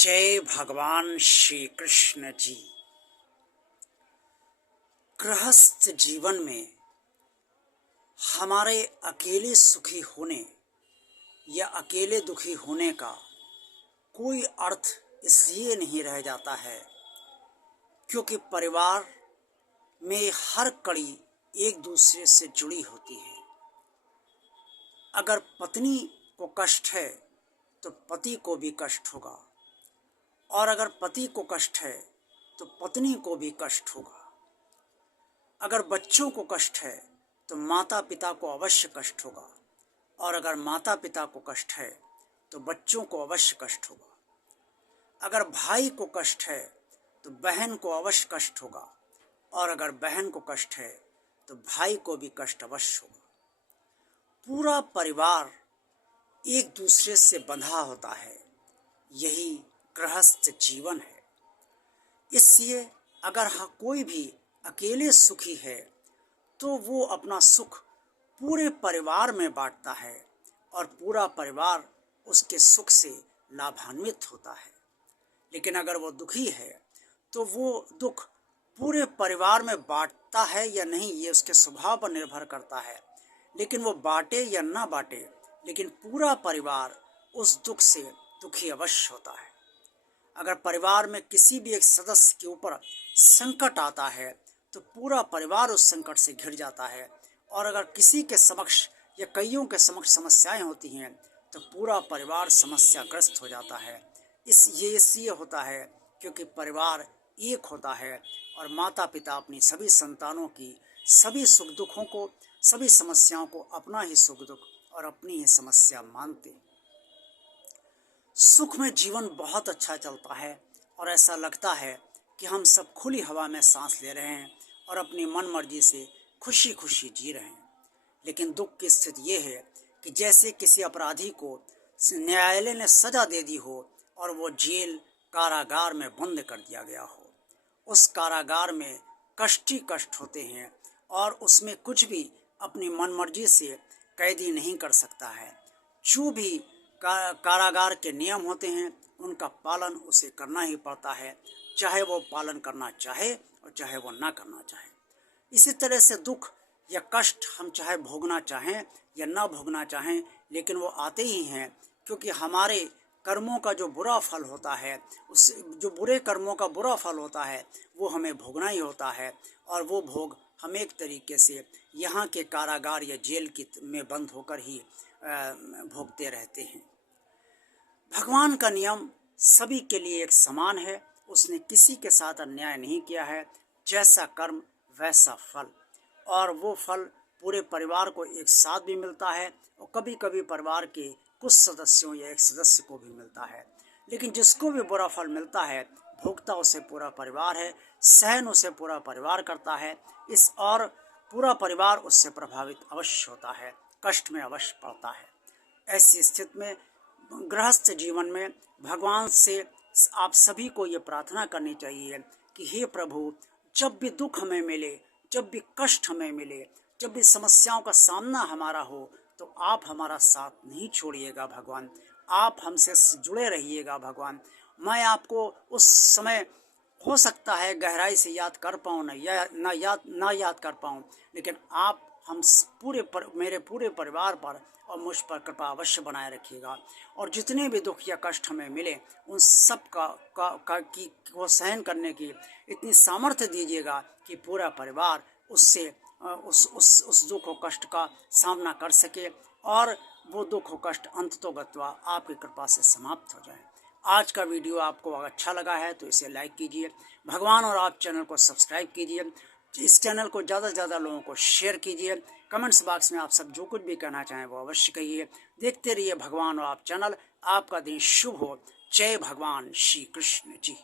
जय भगवान श्री कृष्ण जी। गृहस्थ जीवन में हमारे अकेले सुखी होने या अकेले दुखी होने का कोई अर्थ इसलिए नहीं रह जाता है क्योंकि परिवार में हर कड़ी एक दूसरे से जुड़ी होती है। अगर पत्नी को कष्ट है तो पति को भी कष्ट होगा, और अगर पति को कष्ट है तो पत्नी को भी कष्ट होगा। अगर बच्चों को कष्ट है तो माता पिता को अवश्य कष्ट होगा, और अगर माता पिता को कष्ट है तो बच्चों को अवश्य कष्ट होगा। अगर भाई को कष्ट है तो बहन को अवश्य कष्ट होगा, और अगर बहन को कष्ट है तो भाई को भी कष्ट अवश्य होगा। पूरा परिवार एक दूसरे से बंधा होता है, यही गृहस्थ जीवन है। इसलिए अगर कोई भी अकेले सुखी है तो वो अपना सुख पूरे परिवार में बांटता है और पूरा परिवार उसके सुख से लाभान्वित होता है। लेकिन अगर वो दुखी है तो वो दुख पूरे परिवार में बांटता है या नहीं, ये उसके स्वभाव पर निर्भर करता है। लेकिन वो बांटे या ना बांटे, लेकिन पूरा परिवार उस दुख से दुखी अवश्य होता है। अगर परिवार में किसी भी एक सदस्य के ऊपर संकट आता है तो पूरा परिवार उस संकट से घिर जाता है, और अगर किसी के समक्ष या कईयों के समक्ष समस्याएं होती हैं तो पूरा परिवार समस्याग्रस्त हो जाता है। ये इसलिए होता है क्योंकि परिवार एक होता है और माता पिता अपनी सभी संतानों की सभी सुख दुखों को, सभी समस्याओं को अपना ही सुख दुख और अपनी ही समस्या मानते हैं। सुख में जीवन बहुत अच्छा चलता है और ऐसा लगता है कि हम सब खुली हवा में सांस ले रहे हैं और अपनी मन मर्जी से खुशी खुशी जी रहे हैं। लेकिन दुख की स्थिति ये है कि जैसे किसी अपराधी को न्यायालय ने सजा दे दी हो और वो जेल कारागार में बंद कर दिया गया हो। उस कारागार में कष्ट ही कष्ट होते हैं और उसमें कुछ भी अपनी मनमर्जी से कैदी नहीं कर सकता है। जो भी कारागार के नियम होते हैं उनका पालन उसे करना ही पड़ता है, चाहे वो पालन करना चाहे और चाहे वो ना करना चाहे। इसी तरह से दुख या कष्ट हम चाहे भोगना चाहें या ना भोगना चाहें, लेकिन वो आते ही हैं क्योंकि हमारे कर्मों का जो बुरा फल होता है, उस जो बुरे कर्मों का बुरा फल होता है वो हमें भोगना ही होता है, और वो भोग हम एक तरीके से यहाँ के कारागार या जेल में बंद होकर ही भोगते रहते हैं। भगवान का नियम सभी के लिए एक समान है। उसने किसी के साथ अन्याय नहीं किया है। जैसा कर्म वैसा फल, और वो फल पूरे परिवार को एक साथ भी मिलता है और कभी कभी परिवार के कुछ सदस्यों या एक सदस्य को भी मिलता है। लेकिन जिसको भी बुरा फल मिलता है, भोगता उसे पूरा परिवार है, सहन उसे पूरा परिवार करता है, और पूरा परिवार उससे प्रभावित अवश्य होता है, कष्ट में अवश्य पड़ता है। ऐसी स्थिति में गृहस्थ जीवन में भगवान से आप सभी को ये प्रार्थना करनी चाहिए कि हे प्रभु, जब भी दुख हमें मिले, जब भी कष्ट हमें मिले, जब भी समस्याओं का सामना हमारा हो, तो आप हमारा साथ नहीं छोड़िएगा भगवान, आप हमसे जुड़े रहिएगा भगवान। मैं आपको उस समय हो सकता है गहराई से याद कर पाऊँ ना याद कर पाऊँ, लेकिन आप हम मेरे पूरे परिवार पर और मुझ पर कृपा अवश्य बनाए रखिएगा। और जितने भी दुख या कष्ट हमें मिले उन सब को सहन करने की इतनी सामर्थ्य दीजिएगा कि पूरा परिवार उससे उस दुख और कष्ट का सामना कर सके, और वो दुख और कष्ट अंततोगत्वा आपकी कृपा से समाप्त हो जाए। आज का वीडियो आपको अगर अच्छा लगा है तो इसे लाइक कीजिए, भगवान और आप चैनल को सब्सक्राइब कीजिए, इस चैनल को ज़्यादा से ज़्यादा लोगों को शेयर कीजिए। कमेंट्स बॉक्स में आप सब जो कुछ भी कहना चाहें वो अवश्य कहिए। देखते रहिए भगवान और आप चैनल। आपका दिन शुभ हो। जय भगवान श्री कृष्ण जी।